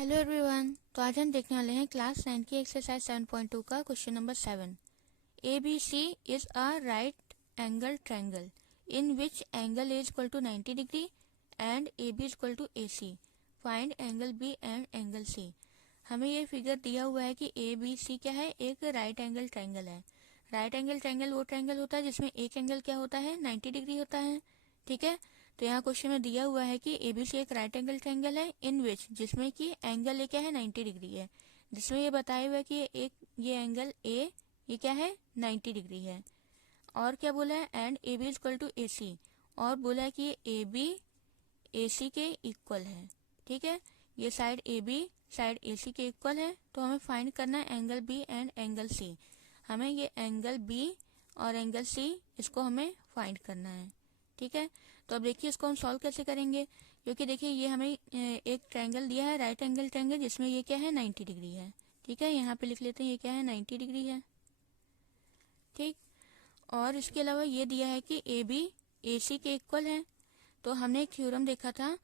Hello everyone. तो आज हम देखने वाले हैं क्लास 9 की एक्सरसाइज 7.2 का question number 7। ABC is a right angle triangle in which angle is equal to 90 degree and AB is equal to AC। Find angle B and angle C। हमें ये फिगर दिया हुआ है कि ABC क्या है, एक राइट एंगल ट्रायंगल है। राइट एंगल ट्रायंगल वो ट्रायंगल होता है जिसमें एक एंगल क्या होता है, 90 डिग्री होता है। ठीक है, तो यहाँ क्वेश्चन में दिया हुआ है कि ABC एक राइट एंगल ट्रायंगल है इन विच, जिसमें कि एंगल ए क्या है, 90 डिग्री है। जिसमें ये बताया हुआ है कि ये एंगल ए ये क्या है, 90 डिग्री है। और क्या बोला है, and AB is equal to AC, और बोला है कि AB AC के इक्वल है। ठीक है, ये साइड AB साइड AC के इक्वल है, तो हमें फाइंड करना है angle B and angle C। हमें ये एंगल B और एंगल C इसको हमें फाइंड करना है। ठीक है, तो अब देखिए इसको हम सॉल्व कैसे करेंगे, क्योंकि देखिए ये हमें एक ट्रायंगल दिया है, राइट एंगल ट्रायंगल, जिसमें ये क्या है, 90 डिग्री है। ठीक है, यहाँ पे लिख लेते हैं ये क्या है, 90 डिग्री है। ठीक, और इसके अलावा ये दिया है कि AB AC के इक्वल है। तो हमने एक थ्योरम देखा था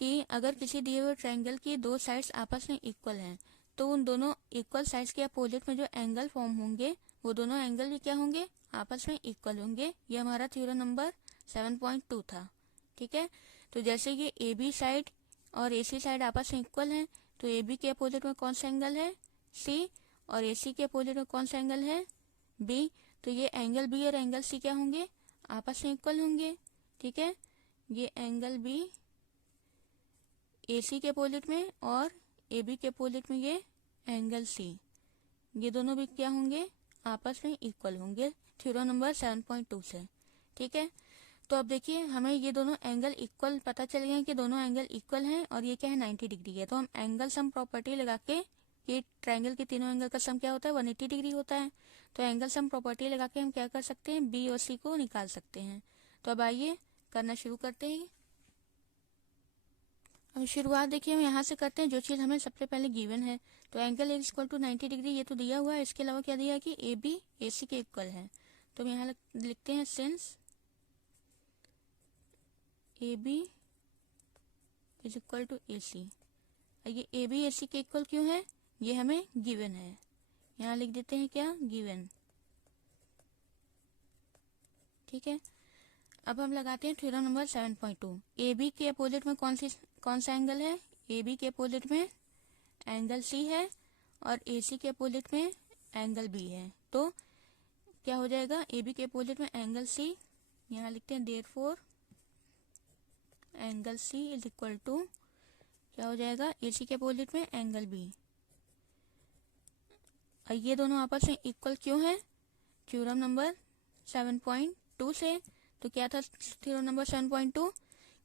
कि अगर किसी दिए हुए ट्रायंगल की दो साइड्स आपस में इक्वल हैं, तो उन दोनों इक्वल साइड्स के अपोजिट में जो एंगल फॉर्म होंगे वो दोनों एंगल भी क्या होंगे, आपस में इक्वल होंगे। ये हमारा थ्योरम नंबर 7.2 था। ठीक है, तो जैसे ये AB साइड और AC साइड आपस में इक्वल हैं, तो AB के अपोजिट में कौन सा एंगल है, C, और AC के अपोजिट में कौन सा एंगल है, B। तो ये एंगल B और एंगल C क्या होंगे, आपस में इक्वल होंगे। ठीक है, ये एंगल B AC के अपोजिट में और AB के अपोजिट में ये एंगल C, ये दोनों भी क्या होंगे, आपस में इक्वल होंगे, थ्योरम नंबर 7.2 से। ठीक है, तो अब देखिए हमें ये दोनों एंगल इक्वल पता चल गए कि दोनों एंगल इक्वल हैं और ये क्या है, 90 डिग्री है। तो हम एंगल सम प्रॉपर्टी लगा के, ये ट्रायंगल के तीनों एंगल का सम क्या होता है, 180 डिग्री होता है। तो एंगल सम प्रॉपर्टी लगा के हम क्या कर सकते हैं, B और C को निकाल सकते हैं। तो अब आइए करना शुरू करते हैं। अब शुरुआत देखिए हम यहाँ से करते हैं, जो चीज़ हमें सबसे पहले गिवन है। तो angle is equal to 90 degree, ये तो दिया हुआ है। इसके अलावा क्या दिया है कि AB AC के इक्वल है। तो हम यहाँ लिखते हैं since AB is equal to AC। ये AB AC के इक्वल क्यों है, ये हमें गिवन है। यहाँ लिख देते हैं क्या, गिवन। ठीक है, अब हम लगाते हैं थ्योरम नंबर 7.2। AB के अपोजिट में कौन सा एंगल है, AB के अपोजिट में एंगल C है और AC के अपोजिट में एंगल B है। तो क्या हो जाएगा, AB के अपोजिट में एंगल C, यहाँ लिखते हैं therefore angle C is equal to क्या हो जाएगा, AC के अपोजिट में एंगल B। और ये दोनों आपस में इक्वल क्यों है, थ्योरम नंबर 7.2 से। तो क्या था थ्योरम नंबर 7.2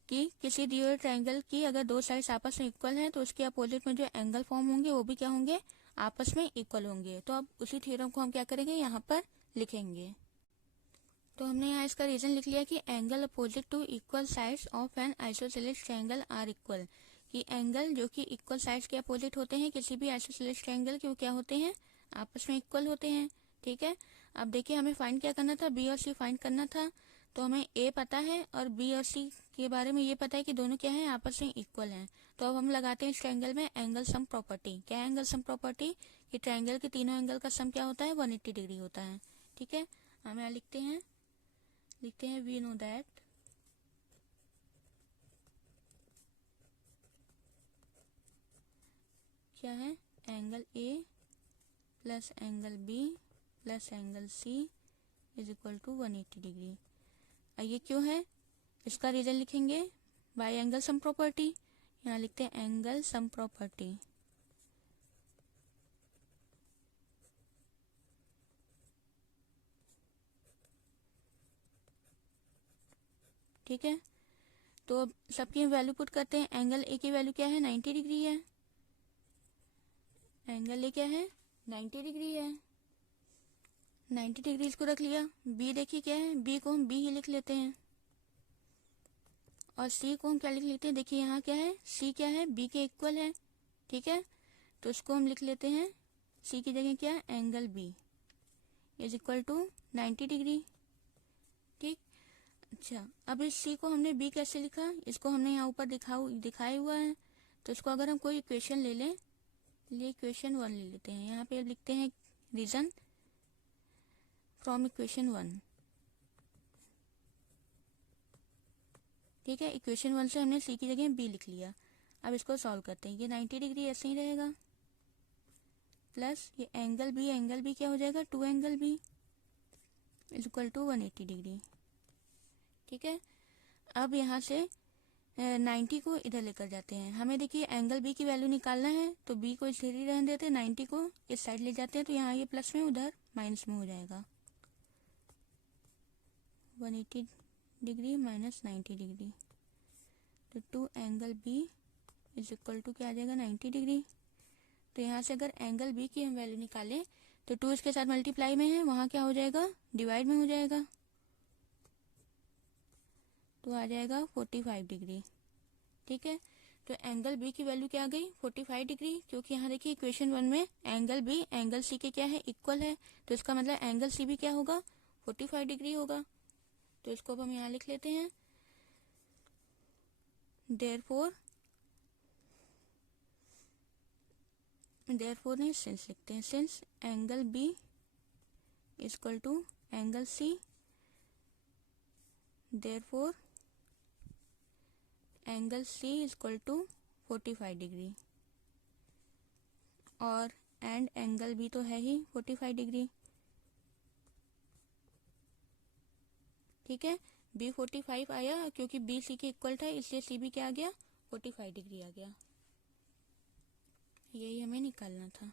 कि किसी दिए हुए ट्रायंगल की अगर दो साइड्स आपस में इक्वल हैं तो उसके अपोजिट में जो एंगल फॉर्म होंगे वो भी क्या होंगे, आपस में इक्वल होंगे। तो अब उसी थ्योरम को हम क्या करेंगे, यहाँ पर लिखेंगे। तो हमने यहाँ इसका रीजन लिख लिया कि angle opposite to equal sides of an isosceles triangle are equal, कि एंगल जो कि इक्वल साइड्स के अपोजिट होते हैं किसी भी आइसोसेलेस ट्रायंगल के, वो क्या होते हैं, आपस में इक्वल होते हैं। ठीक है, अब देखिए हमें फाइंड क्या करना था, B और C फाइंड करना था। तो हमें A पता है और B और C के बारे में ये पता है कि दोनों क्या है, आपस में इक्वल हैं। तो अब हम लगाते हैं इस ट्रायंगल में एंगल सम प्रॉपर्टी। क्या है एंगल सम प्रॉपर्टी, कि ट्रायंगल के तीनों एंगल का सम क्या होता है, 180 डिग्री होता है। ठीक है, हम यहाँ लिखते हैं वी नो दैट क्या है, angle A plus angle B plus angle C is equal to 180 degree. ये क्यों है, इसका रीजन लिखेंगे बाय एंगल सम प्रॉपर्टी। यहाँ लिखते हैं एंगल सम प्रॉपर्टी। ठीक है, तो अब सबकी वैल्यू पुट करते हैं। एंगल A की वैल्यू क्या है, 90 डिग्री है। एंगल A क्या है, 90 डिग्री है। 90 डिग्री इसको रख लिया। B देखिए क्या है, B को हम B ही लिख लेते हैं और C को हम क्या लिख लेते हैं, देखिए यहाँ क्या है, C क्या है, B के इक्वल है। ठीक है, तो इसको हम लिख लेते हैं C की जगह क्या, angle B is equal to 90 degree. ठीक, अच्छा अब इस C को हमने B कैसे लिखा, इसको हमने यहाँ ऊपर दिखाया हुआ है। तो इसको अगर हम कोई इक्वेशन ले लें, लिए इक्वेशन 1 ले लेते हैं। यहाँ पे लिखते हैं रीजन फ्रॉम इक्वेशन 1। ठीक है, इक्वेशन 1 से हमने सी की जगह बी लिख लिया। अब इसको सॉल्व करते हैं। ये 90 डिग्री ऐसे ही रहेगा, प्लस ये एंगल बी क्या हो जाएगा, 2 angle B is equal to 180 degree. ठीक है, अब यहाँ से 90 को इधर लेकर जाते हैं। हमें देखिए एंगल बी की वैल्यू निकालना है, तो बी को इस ही रहने देते हैं, 90 को इस साइड ले जाते हैं, तो यहाँ ये प्लस में उधर माइनस में हो जाएगा। 180 डिग्री माइनस 90 डिग्री, तो 2 angle B is equal to क्या आ जाएगा, 90 डिग्री। तो यहाँ से अगर एंगल बी की हम वैल्यू निकालें तो 2 इसके साथ मल्टीप्लाई में है, वहाँ क्या हो जाएगा, डिवाइड में हो जाएगा, तो आ जाएगा 45 डिग्री। ठीक है, तो एंगल बी की वैल्यू क्या आ गई, 45 डिग्री, क्योंकि यहाँ देखिए इक्वेशन 1 में एंगल बी एंगल सी के क्या है, इक्वल है, तो इसका मतलब एंगल सी भी क्या होगा, 45 डिग्री होगा। तो इसको अब हम यहाँ लिख लेते हैं, देयरफॉर नहीं, सिंस लिखते हैं, since angle B equal to angle C, therefore angle C equal to 45 degree, और एंड एंगल बी तो है ही 45 डिग्री। ठीक है, बी 45 आया, क्योंकि बी सी के इक्वल था, इसलिए सी भी क्या आ गया, 45 डिग्री आ गया। यही हमें निकालना था।